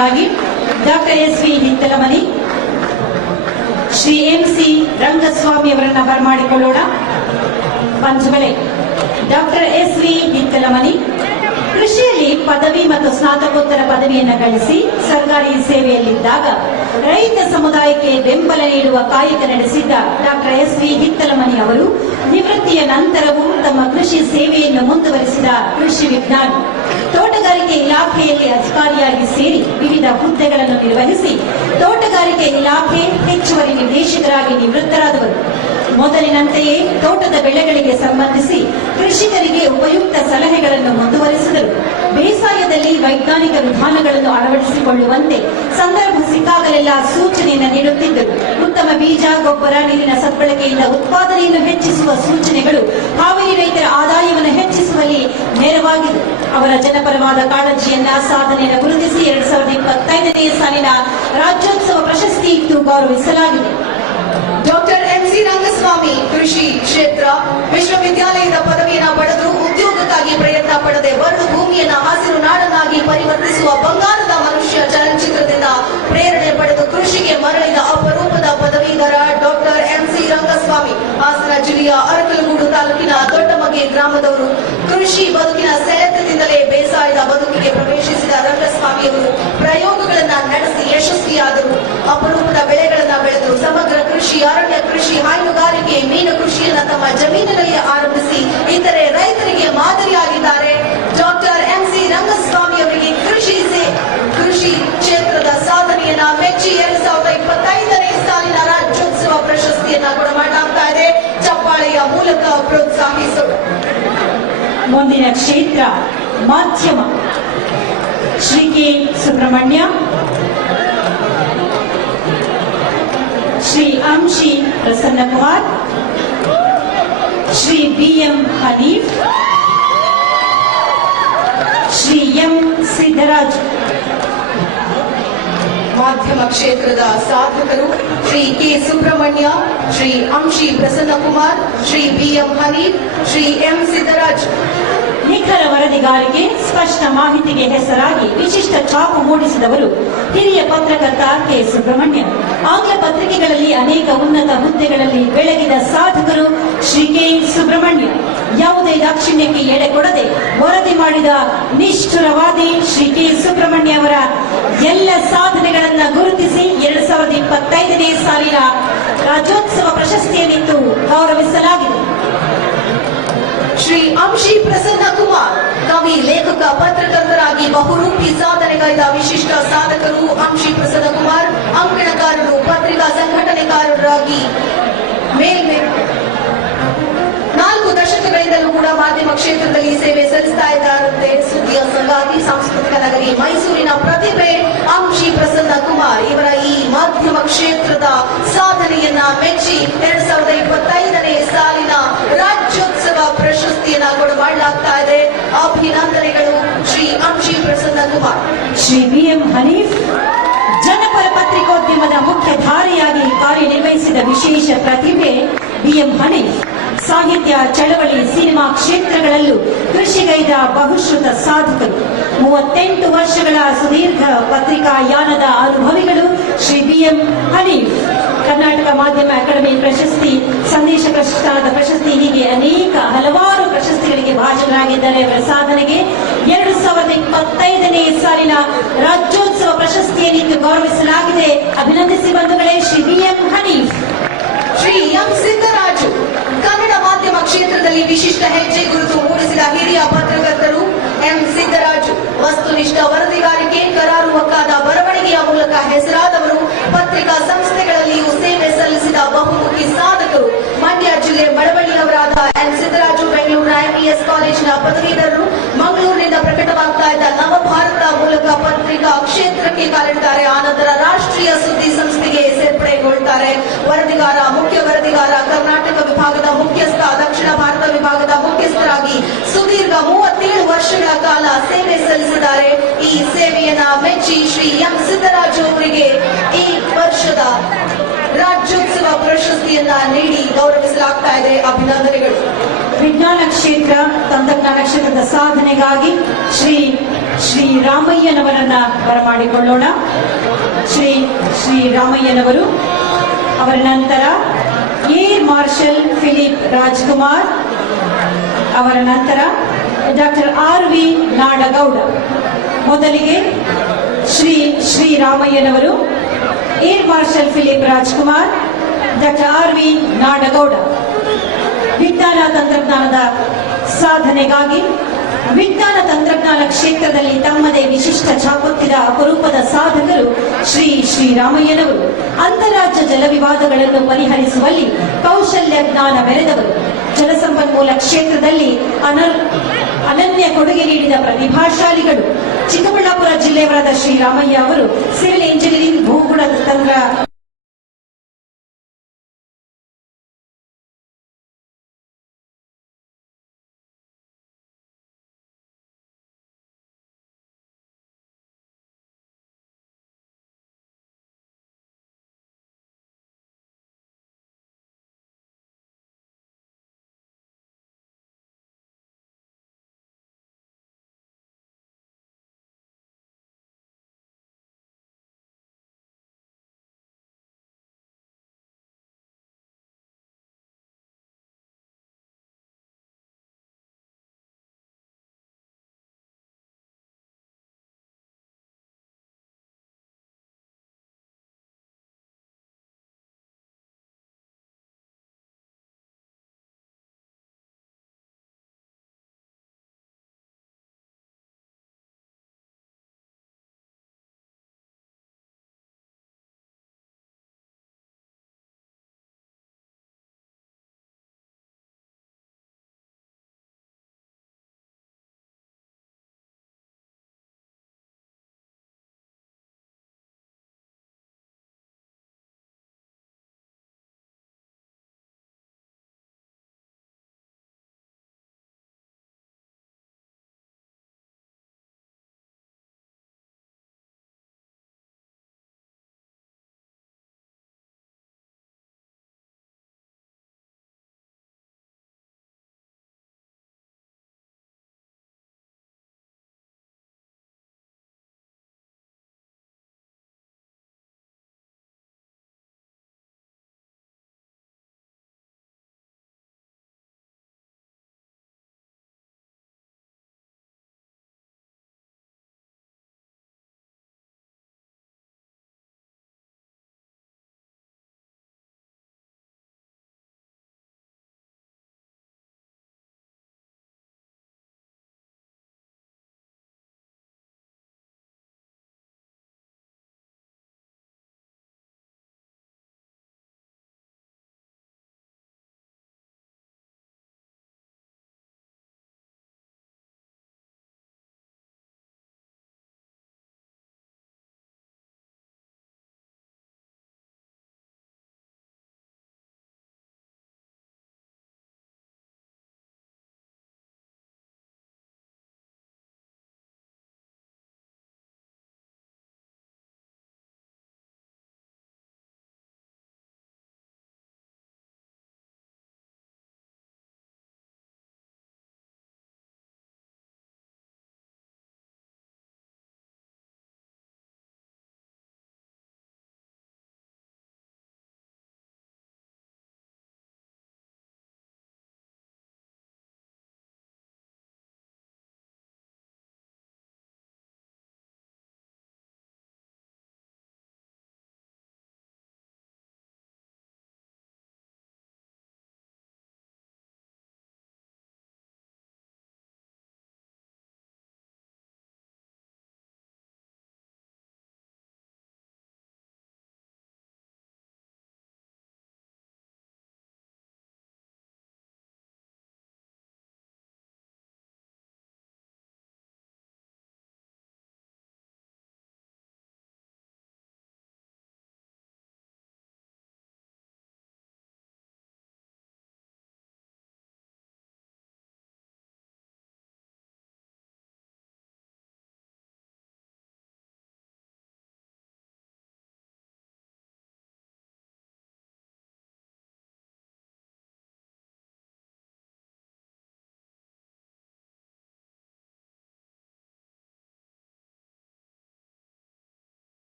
ಸಾಧನೆಗಾಗಿ doctor S V. Hittalamani, Shri M C. Rangaswamy ಅವರನ್ನ ಬರಮಾಡಿಕೊಳ್ಳೋಣ. ಪಂಚಮಲೆ ಡಾಕ್ಟರ್ ಎಸ್.ವಿ. ಹಿತ್ತಲಮನಿ ಕೃಷಿಯಲ್ಲಿ ಪದವಿ ಮತ್ತು ಸ್ನಾತಕೋತ್ತರ ಪದವಿಯನ್ನು ಗಳಿಸಿ ಸರ್ಕಾರಿ ಸೇವೆಯಲ್ಲಿದ್ದಾಗ ರೈತ ಸಮುದಾಯಕ್ಕೆ ಬೆಂಬಲ ನೀಡುವ ಕಾಯಕ ನಡೆಸಿದ್ದ ಡಾಕ್ಟರ್ ಎಸ್.ವಿ. ಹಿತ್ತಲಮನಿ ಅವರು ನಿವೃತ್ತಿಯ ನಂತರವೂ ತಮ್ಮ ಕೃಷಿ ಸೇವೆಯನ್ನು ಮುಂದುವರಿಸಿದ ಕೃಷಿ ವಿಜ್ಞಾನಿ. ತೋಟಗಾರಿಕೆ ಇಲಾಖೆಯಲ್ಲಿ ಅಧಿಕಾರಿಯಾಗಿ ಸೇರಿ ವಿವಿಧ ಹುದ್ದೆಗಳನ್ನು ನಿರ್ವಹಿಸಿ ತೋಟಗಾರಿಕೆ ಇಲಾಖೆ ಹೆಚ್ಚುವರಿ ನಿರ್ದೇಶಕರಾಗಿ ನಿವೃತ್ತರಾದವರು. ಮೊದಲಿನಂತೆಯೇ ತೋಟದ ಬೆಳೆಗಳಿಗೆ ಸಂಬಂಧಿಸಿ ಕೃಷಿಕರಿಗೆ ಉಪಯುಕ್ತ ಸಲಹೆಗಳನ್ನು ಮುಂದುವರಿಸಿದರು. ಬೇಸಾಯದಲ್ಲಿ ವೈಜ್ಞಾನಿಕ ವಿಧಾನಗಳನ್ನು ಅಳವಡಿಸಿಕೊಳ್ಳುವಂತೆ ಸಂದರ್ಭ ಸಿಕ್ಕಾಗಲೆಲ್ಲ ಸೂಚನೆಯನ್ನು ನೀಡುತ್ತಿದ್ದರು. ಉತ್ತಮ ಬೀಜ, ಗೊಬ್ಬರ, ನೀರಿನ ಸದ್ಬಳಕೆಯಿಂದ ಉತ್ಪಾದನೆಯನ್ನು ಹೆಚ್ಚಿಸುವ ಸೂಚನೆಗಳು ಹಾವೇರಿ ರೈತರ ಆದಾಯವನ್ನು ಹೆಚ್ಚಿಸುವಲ್ಲಿ ನೆರವಾಗಿದೆ. ಅವರ ಜನಪರವಾದ ಕಾಳಜಿಯನ್ನ, ಸಾಧನೆಯನ್ನು ಗುರುತಿಸಿ 2025ನೇ ಸಾಲಿನ ರಾಜ್ಯೋತ್ಸವ ಪ್ರಶಸ್ತಿ ಇಟ್ಟು ಗೌರವಿಸಲಾಗಿದೆ. Doctor MC. ರಂಗಸ್ವಾಮಿ ಕೃಷಿ ಕ್ಷೇತ್ರ ವಿಶ್ವವಿದ್ಯಾಲಯದ ಪದವಿಯನ್ನು ಪಡೆದು ಉದ್ಯೋಗಕ್ಕಾಗಿ ಪ್ರಯತ್ನ ಪಡದೆ ಬರಡು ಭೂಮಿಯನ್ನು ಹಸಿರು ನಾಡನ್ನಾಗಿ ಪರಿವರ್ತಿಸುವ ಬಂಗಾರದ ಮನುಷ್ಯ ಚಲನಚಿತ್ರದಿಂದ ಪ್ರೇರಣೆ ಪಡೆದು ಕೃಷಿಗೆ ಮರಳಿದ ಅಪರೂಪದ ಪದವೀಧರ ಡಾಕ್ಟರ್ ಎಂ.ಸಿ. ರಂಗಸ್ವಾಮಿ ಹಾಸನ ಜಿಲ್ಲೆಯ ಅರಕಲಗೂಡು ತಾಲೂಕಿನ ದೊಡ್ಡಮಗೆ ಗ್ರಾಮದವರು. ಕೃಷಿ ಬದುಕಿನ ಸೆಳೆತದಿಂದಲೇ ಬೇಸಾಯದ ಬದುಕಿಗೆ ಪ್ರವೇಶಿಸಿದ ರಂಗಸ್ವಾಮಿಯವರು ಪ್ರಯೋಗಗಳನ್ನ ನಡೆಸಿ ಯಶಸ್ವಿಯಾದರು. ಅಪರೂಪದ ಬೆಳೆಗಳನ್ನ ಬೆಳೆದು ಸಮಗ್ರ ಕೃಷಿ, ಅರಣ್ಯ ಕೃಷಿ, ಹೈನುಗಾರಿಕೆ, ಮೀನು ಕೃಷಿಯನ್ನ ತಮ್ಮ ಜಮೀನಿನಲ್ಲಿ ಆರಂಭಿಸಿ ಇತರೆ ರೈತರಿಗೆ ಮಾದರಿಯಾಗಿದ್ದಾರೆ. Doctor MC. ರಂಗಸ್ವಾಮಿ ಅವರಿಗೆ ಕೃಷಿ ಕ್ಷೇತ್ರದ ಸಾಧನೆಯನ್ನ ಮೆಚ್ಚಿ 2025ನೇ ಸಾಲಿನ ರಾಜ್ಯೋತ್ಸವ ಪ್ರಶಸ್ತಿಯನ್ನ ಕೊಡಮಾಡಲಾಗ್ತಾ ಇದೆ. ಚಪ್ಪಾಳೆಯ ಮೂಲಕ ಪ್ರೋತ್ಸಾಹಿಸೋಣ. ಮುಂದಿನ ಕ್ಷೇತ್ರ ಮಾಧ್ಯಮ. ಶ್ರೀ ಕೆ. ಸುಬ್ರಹ್ಮಣ್ಯ, ಶ್ರೀ ಅಂಶಿ ಪ್ರಸನ್ನಕುಮಾರ್, ಶ್ರೀ ಬಿ.ಎಂ. ಹನೀಫ್, ಶ್ರೀ ಎಂ. ಸಿದ್ದರಾಜು. ಮಾಧ್ಯಮ ಕ್ಷೇತ್ರದ ಸಾಧಕರು ಶ್ರೀ ಕೆ. ಸುಬ್ರಹ್ಮಣ್ಯ, ಶ್ರೀ ಅಂಶಿ ಪ್ರಸನ್ನಕುಮಾರ್, ಶ್ರೀ ಬಿ.ಎಂ. ಹನೀಫ್, ಶ್ರೀ ಎಂ. ಸಿದ್ದರಾಜು. ನಿಖರ ವರದಿಗಾರಿಕೆ, ಸ್ಪಷ್ಟ ಮಾಹಿತಿಗೆ ಹೆಸರಾಗಿ ವಿಶಿಷ್ಟ ಛಾಪು ಮೂಡಿಸಿದವರು ಹಿರಿಯ ಪತ್ರಕರ್ತ ಕೆ. ಸುಬ್ರಹ್ಮಣ್ಯ. ಆಂಗ್ಲ ಪತ್ರಿಕೆಗಳಲ್ಲಿ ಅನೇಕ ಉನ್ನತ ಹುದ್ದೆಗಳಲ್ಲಿ ಬೆಳಗಿದ ಸಾಧಕರು ಶ್ರೀ ಕೆ. ಸುಬ್ರಹ್ಮಣ್ಯ. ಯಾವುದೇ ದಾಕ್ಷಿಣ್ಯಕ್ಕೆ ಎಡೆ ಕೊಡದೆ ವರದಿ ಮಾಡಿದ ನಿಷ್ಠುರವಾದಿ ಶ್ರೀ ಕೆ. ಸುಬ್ರಹ್ಮಣ್ಯ ಅವರ ಎಲ್ಲ ಸಾಧನೆಗಳನ್ನು ಗುರುತಿಸಿ 2025ನೇ ಸಾಲಿನ ರಾಜ್ಯೋತ್ಸವ ಪ್ರಶಸ್ತಿಯನ್ನಿತ್ತು ಗೌರವಿಸಲಾಗಿದೆ. ಶ್ರೀ ಅಂಶಿ ಪ್ರಸನ್ನಕುಮಾರ್ ಕವಿ, ಲೇಖಕ, ಪತ್ರಕರ್ತರಾಗಿ ಬಹುರೂಪಿ ಸಾಧನೆಗೈದ ವಿಶಿಷ್ಟ ಸಾಧಕರು ಅಂಶಿ ಪ್ರಸನ್ನಕುಮಾರ್. ಅಂಕಣಕಾರರು, ಪತ್ರಿಕಾ ಸಂಘಟನೆಕಾರರಾಗಿ 4 ದಶಕಗಳಿಂದಲೂ ಕೂಡ ಮಾಧ್ಯಮ ಕ್ಷೇತ್ರದಲ್ಲಿ ಸೇವೆ ಸಲ್ಲಿಸ್ತಾ ಇದ್ದಾರಂತೆ. ಸುದ್ದಿಯ ಸಂಗಾತಿ, ಸಾಂಸ್ಕೃತಿಕ ನಗರಿ ಮೈಸೂರಿನ ಪ್ರತಿಭೆ ಅಂಶಿ ಪ್ರಸನ್ನಕುಮಾರ್ ಇವರ ಈ ಮಾಧ್ಯಮ ಕ್ಷೇತ್ರದ ಸಾಧನೆಯನ್ನ ಮೆಚ್ಚಿ 2025ನೇ ಸಾಲಿನ ರಾಜ್ಯೋತ್ಸವ ಪ್ರಶಸ್ತಿಯನ್ನ ಕೊಡಮಾಡಲಾಗ್ತಾ ಇದೆ. ಅಭಿನಂದನೆಗಳು ಶ್ರೀ ಅಂಶಿ ಪ್ರಸನ್ನಕುಮಾರ್. ಶ್ರೀ ಬಿ.ಎಂ. ಹನೀಫ್ ಜನಪರ ಪತ್ರಿಕೋದ್ಯಮದ ಮುಖ್ಯ ಧಾರೆಯಾಗಿ ಕಾರ್ಯನಿರ್ವಹಿಸಿದ ವಿಶೇಷ ಪ್ರತಿಭೆ ಬಿ.ಎಂ. ಹನೀಫ್. ಸಾಹಿತ್ಯ, ಚಳವಳಿ, ಸಿನಿಮಾ ಕ್ಷೇತ್ರಗಳಲ್ಲೂ ಕೃಷಿಗೈದ ಬಹುಶ್ರುತ ಸಾಧಕರು. 38 ವರ್ಷಗಳ ಸುದೀರ್ಘ ಪತ್ರಿಕಾ ಯಾನದ ಅನುಭವಿಗಳು ಶ್ರೀ ಬಿ.ಎಂ. ಹನೀಫ್. ಕರ್ನಾಟಕ ಮಾಧ್ಯಮ ಅಕಾಡೆಮಿ ಪ್ರಶಸ್ತಿ, ಸಂದೇಶ ಪ್ರಶಸ್ತಾನದ ಪ್ರಶಸ್ತಿ, ಹೀಗೆ ಅನೇಕ ಹಲವಾರು ಪ್ರಶಸ್ತಿಗಳಿಗೆ ಭಾಜನರಾಗಿದ್ದಾರೆ. ಅವರ ಸಾಧನೆಗೆ 2025ನೇ ಸಾಲಿನ ರಾಜ್ಯೋತ್ಸವ ಪ್ರಶಸ್ತಿಯನ್ನಿತ್ತು ಗೌರವಿಸಲಾಗಿದೆ. ಅಭಿನಂದಿಸಿ ಬಂಧುಗಳೇ ಶ್ರೀ ಬಿ.ಎಂ. ಹನೀಫ್. ಶ್ರೀ ಎಂ. ಸಿದ್ದರಾಜು ಕನ್ನಡ ಮಾಧ್ಯಮ ಕ್ಷೇತ್ರದಲ್ಲಿ ವಿಶಿಷ್ಟ ಹೆಜ್ಜೆ ಗುರುತು ಮೂಡಿಸಿದ ಹಿರಿಯ ಪತ್ರಕರ್ತರು ಎಂ. ಸಿದ್ದರಾಜು. ವಸ್ತುನಿಷ್ಠ ವರದಿಗಾರಿಕೆ, ಕರಾರುವಕ್ಕಾದ ಬರವಣಿಗೆಯ ಮೂಲಕ ಹೆಸರಾದವರು. ಪತ್ರಿಕಾ ಸಂಸ್ಥೆಗಳಲ್ಲಿಯೂ ಸೇವೆ ಸಲ್ಲಿಸಿದ ಬಹುಮುಖಿ ಸಾಧಕರು. ಮಂಡ್ಯ ಜಿಲ್ಲೆ ಮಳವಳ್ಳಿಯವರಾದ ಎಂ. ಸಿದ್ದರಾಜು ಬೆಂಗಳೂರಿನ ಎಂಇಎಸ್ ಕಾಲೇಜಿನ ಪದವೀಧರರು. ಮಂಗಳೂರಿನಿಂದ ಪ್ರಕಟವಾಗ್ತಾ ಇದ್ದ ನವಭಾರತ ಮೂಲಕ ಪತ್ರಿಕಾ ಕ್ಷೇತ್ರಕ್ಕೆ ಕಾಲಿಡ್ತಾರೆ. ಆನಂತರ ರಾಷ್ಟ್ರೀಯ ಸುದ್ದಿ ಸಂಸ್ಥೆಗೆ ಸೇರ್ಪಡೆಗೊಳ್ಳುತ್ತಾರೆ. ವರದಿಗಾರ, ಮುಖ್ಯ ವರದಿಗಾರ, ಕರ್ನಾಟಕ ವಿಭಾಗದ ಮುಖ್ಯಸ್ಥ, ದಕ್ಷಿಣ ಭಾರತ ವಿಭಾಗದ ಮುಖ್ಯಸ್ಥರಾಗಿ ಸುದೀರ್ಘ 37 ವರ್ಷಗಳ ಕಾಲ ಸೇವೆ ಸಲ್ಲಿಸಿದ್ದಾರೆ. ಈ ಸೇವೆಯನ್ನ ಮೆಚ್ಚಿ ಶ್ರೀ ಎಂ. ಸಿದ್ದರಾಜು ಅವರಿಗೆ ಈ ವರ್ಷದ ರಾಜ್ಯೋತ್ಸವ ಪ್ರಶಸ್ತಿಯನ್ನ ನೀಡಿ ಗೌರವಿಸಲಾಗ್ತಾ ಇದೆ. ಅಭಿನಂದನೆಗಳು. ವಿಜ್ಞಾನ ಕ್ಷೇತ್ರ, ತಂತ್ರಜ್ಞಾನ ಕ್ಷೇತ್ರದ ಸಾಧನೆಗಾಗಿ ಶ್ರೀ ರಾಮಯ್ಯನವರನ್ನ ಬರಮಾಡಿಕೊಳ್ಳೋಣ. ಶ್ರೀ ರಾಮಯ್ಯನವರು, ಅವರ ನಂತರ ಏರ್ ಮಾರ್ಷಲ್ ಫಿಲಿಪ್ ರಾಜ್ಕುಮಾರ್, ಅವರ ನಂತರ ಡಾಕ್ಟರ್ ಆರ್.ವಿ. ನಾಡಗೌಡ. ಮೊದಲಿಗೆ ಶ್ರೀ ರಾಮಯ್ಯನವರು, air marshal Philip Rajkumar, doctor R V. Nadagouda. ವಿಜ್ಞಾನ ತಂತ್ರಜ್ಞಾನದ ಸಾಧನೆಗಾಗಿ ವಿಜ್ಞಾನ ತಂತ್ರಜ್ಞಾನ ಕ್ಷೇತ್ರದಲ್ಲಿ ತಮ್ಮದೇ ವಿಶಿಷ್ಟ ಛಾಪೊತ್ತಿದ ಅಪರೂಪದ ಸಾಧಕರು ಶ್ರೀ ರಾಮಯ್ಯನವರು. ಅಂತಾರಾಜ್ಯ ಜಲ ವಿವಾದಗಳನ್ನು ಪರಿಹರಿಸುವಲ್ಲಿ ಕೌಶಲ್ಯ ಜ್ಞಾನ ಬೆರೆದವರು. ಜಲಸಂಪನ್ಮೂಲ ಕ್ಷೇತ್ರದಲ್ಲಿ ಅನನ್ಯ ಕೊಡುಗೆ ನೀಡಿದ ಪ್ರತಿಭಾಶಾಲಿಗಳು. ಚಿಕ್ಕಬಳ್ಳಾಪುರ ಜಿಲ್ಲೆಯವರಾದ ಶ್ರೀರಾಮಯ್ಯ ಅವರು ಸಿವಿಲ್ ಇಂಜಿನಿಯರಿಂಗ್ ಭೂಗುಣ ತಂತ್ರ